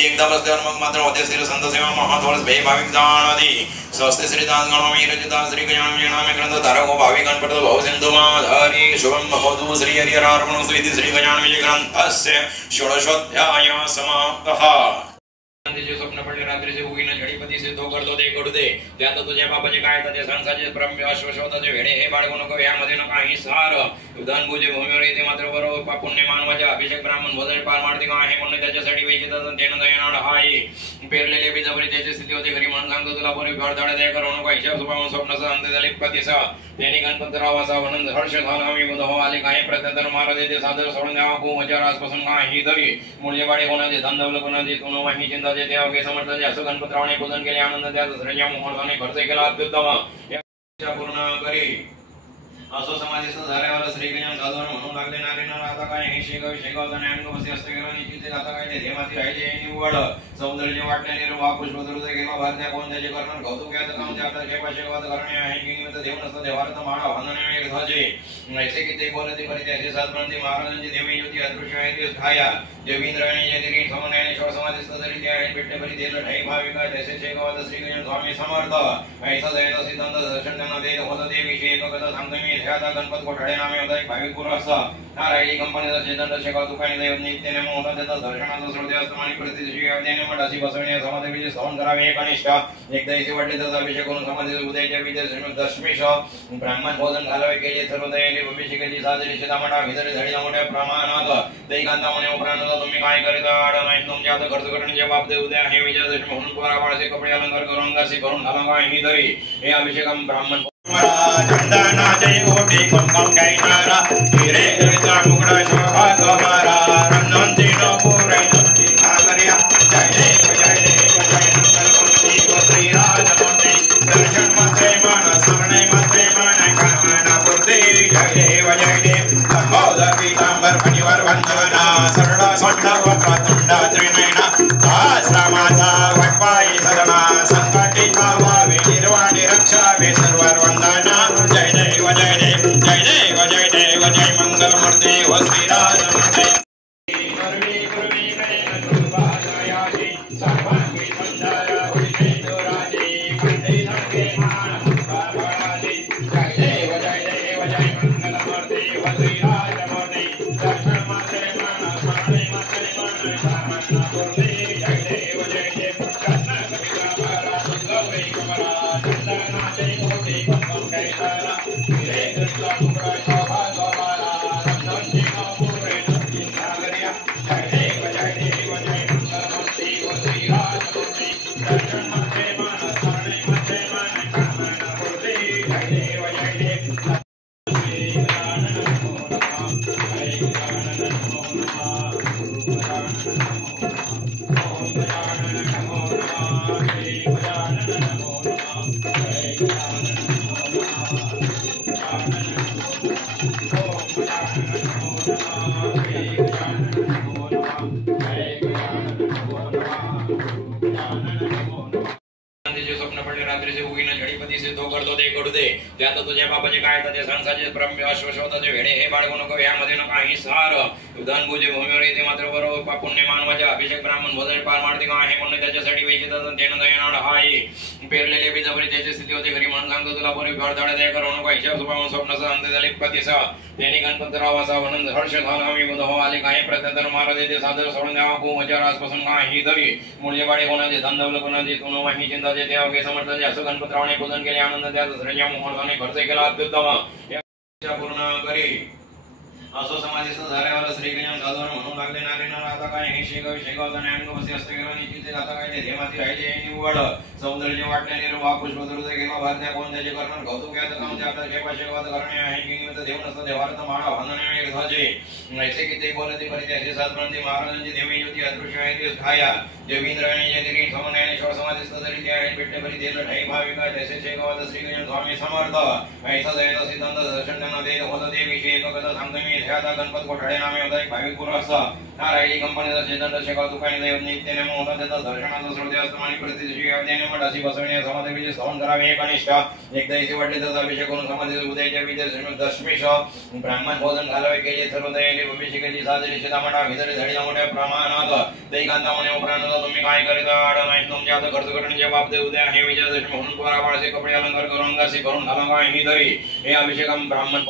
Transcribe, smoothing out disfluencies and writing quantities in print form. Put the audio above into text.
एकदा बसल्यावर मग मात्र होते श्री संत सेवा महाथोरस भे भाविक जाणादी स्वस्ति श्री दास गणोमी रचिता श्री गजानन नामे ग्रंथ धारको भाविक गणपत भव सिंधु माधारी शुभम भवतु श्री हरिहरार्पणं स्वीति श्री गजानन विजय ग्रंथस्य षोडशोध्याय समाप्तः। जे स्वप्न पडले रात्रीचे उगीना झडीपती से तो करतो ते घडू दे त्यात तुझ्या बापाचे काय त्याचे संसाचे प्रम्य अश्वशोधाचे वेडे हे बाळगू नको यामध्ये न काही सार उदान पूजे भूमीवर येते मात्र बरोबर पुण्य मानवाच्या अभिषेक ब्राह्मण भोजन पार मारते का आहे म्हणून त्याच्यासाठी वेचितात त्यानं दयनाड हाय पेरलेले बीजावरी त्याची स्थिती होती घरी म्हणून सांगतो तुला पूर्वी फळदाडा दया करू नको हिशोब स्वभाव स्वप्नाचा अंत झाले पतीसा त्यांनी गणपतराव असा म्हणून हर्ष झाला आम्ही बुधो आले काही प्रत्यंतर महाराज येते सादर सोडून द्यावा खूप हजार आजपासून काही तरी मूल्यवाडी कोणाचे धनदौल कोणाचे तुनो वाही चिंता जे त्या वगैरे समजले असं गणपतरावने पूजन केले आनंद त्या दसऱ्याच्या मुहूर्ताने खर्च केला अत्युत्तम पूर्ण करी असो समाधीस्थ झाल्यावर श्री गजानन साधून म्हणून लागले नारीनं आता काय हे शेगावचा न्यायांग बसे असते गेला निश्चित आता काय ते धेमाती राहिले निवड सौंदर्य वाटल्याने वा पुष्पदृत गेला भारत्या कोण त्याचे करणार कौतुक याचं काम ते आता शेपाशेगावात करणे आहे की निमित्त देव नसतं देवार्थ माळा भांधणे एक ध्वजे ऐसे की ते बोलते परिते असे सातपर्यंत महाराजांची देवी ज्योती अदृश्य आहे ते खाया देवींद्राणी जयगिरी समन्यानेश्वर समाधीस्थ जरी ते आहेत भेटले परी देत ठाई भाविका जैसे शेगावात श्री गजानन स्वामी समर्थ ऐसा जयता सिद्धांत दर्शन त्यांना देत होता ते विषय एक कथा सांगतो मी ह्याचा गणपत कोठाडे नामे होता एक भाविक पुरुष असा हा राहिली कंपनीचा चेतन शेगाव दुकाने दैव नित्याने होता त्याचा दर्शनाचा श्रोते असतो आणि प्रतिष्ठी अध्याने मठ अशी बसवणे समाधीचे श्रवण करावे एक अनिष्ठ एकदा इथे वाटले त्याचा अभिषेक करून समाधी उदयाच्या विजय दशमेश ब्राह्मण भोजन घालावे केले सर्व दयाने अभिषेकाची साजरी शेतामठा भितरी झाडीला मोठ्या प्रमाणात ते कांतामुळे उपरांत तुम्ही काय करीत आडा नाही तुमच्या आता खर्च करण्याच्या बाबतीत उद्या हे विजयादशमी म्हणून पोराबाळाचे कपडे अलंकार करून अंगाशी करून घाला काय ही तरी हे अभिषेकम ब्राह्मण चंदनाचे ओटी कुंकम गायनारा हिरे जळीचा मुगडा शोभा तुम्हारा रंजनची न पुरे सागरिया जय देव मंगलमूर्ती व श्रीराजमूर्ती दर्शन मध्ये मन स्मरणे मध्ये मन कामना पूर्ती जय देव लंबोदर पीतांबर फणीवर वंदना सरळ सोंड वक्रतुंड त्रिनयना सहस्रमाचा वटवाई सदना संकटी भावावे निर्वाणी रक्षावे सर्वर वंदना जय देव जय देव जय देव जय देव जय मंगलमूर्ती व श्रीराजमूर्ती त्यात तुझ्या बापाचे काय त्याचे संसाचे प्रम्य अश्वशोधाचे वेडे हे बाळगू नको यामध्ये न काही सार उदान पूजे भूमीवर येते मात्र बरोबर पुण्य मानवाच्या अभिषेक ब्राह्मण भोजन पार मारते का आहे म्हणून त्याच्यासाठी वेचितात त्यानं दयनाड हाय पेरलेले बीजावरी त्याची स्थिती होती घरी म्हणून सांगतो तुला पूर्वी फळदाडा दया करू नको हिशोब स्वभाव स्वप्नाचा अंत झाले पतीसा त्यांनी गणपतराव असा म्हणून हर्ष झाला आम्ही बुधो आले काही प्रत्यंतर महाराज येते सादर सोडून द्यावा खूप हजार आजपासून काही तरी मूल्यवाडी कोणाचे धनदौल कोणाचे तुनो वाही चिंता जे त्या वगैरे समजले असं गणपतरावने पूजन केले आनंद त्या दसऱ्याच्या मुहूर्ताने खर्च केला अत्युत्तम पूर्ण करी असो समाधीस्थ झाल्यावर श्री गजानन साधून म्हणून लागले नारीनं आता काय हे शेगावचा न्यायांग बसे असते गेला निश्चित आता काय ते धेमाती राहिले निवड सौंदर्य वाटल्याने वा पुष्पदृत गेला भारत्या कोण त्याचे करणार कौतुक याचं काम ते आता शेपाशेगावात करणे आहे की निमित्त देव नसतं देवार्थ माळा भांधणे एक ध्वजे ऐसे की ते बोलते परिते असे सातपर्यंत महाराजांची देवी ज्योती अदृश्य आहे ते खाया देवींद्राणी जयगिरी समन्यानेश्वर समाधीस्थ जरी ते आहेत भेटले परी देत ठाई भाविका जैसे शेगावात श्री गजानन स्वामी समर्थ ऐसा जयता सिद्धांत दर्शन त्यांना देत होता ते विषय एक कथा सांगतो मी ह्याचा गणपत कोठाडे नामे होता एक भाविक पुरुष असा हा राहिली कंपनीचा चेतन शेगाव दुकाने दैव नित्याने होता त्याचा दर्शनाचा श्रोते असतो आणि प्रतिष्ठी अध्याने मठ अशी बसवणे समाधी विजय श्रवण करावे एक अनिष्ठ एकदा इथे वाटले त्याचा अभिषेक करून समाधी उदयाच्या विजय दशमेश ब्राह्मण भोजन घालावे केले सर्व दयाने अभिषेकाची साजरी शेतामठा भितरी झाडीला मोठ्या प्रमाणात ते कांतामुळे उपरांत तुम्ही काय करीता नाही तुमच्या आता खर्च करण्याचे बाप देऊ द्या हे विजयादशमी म्हणून परापाळचे कपडे अलंकार करून अंगासी करून घाला काही तरी हे अभिषेकम ब्राह्मण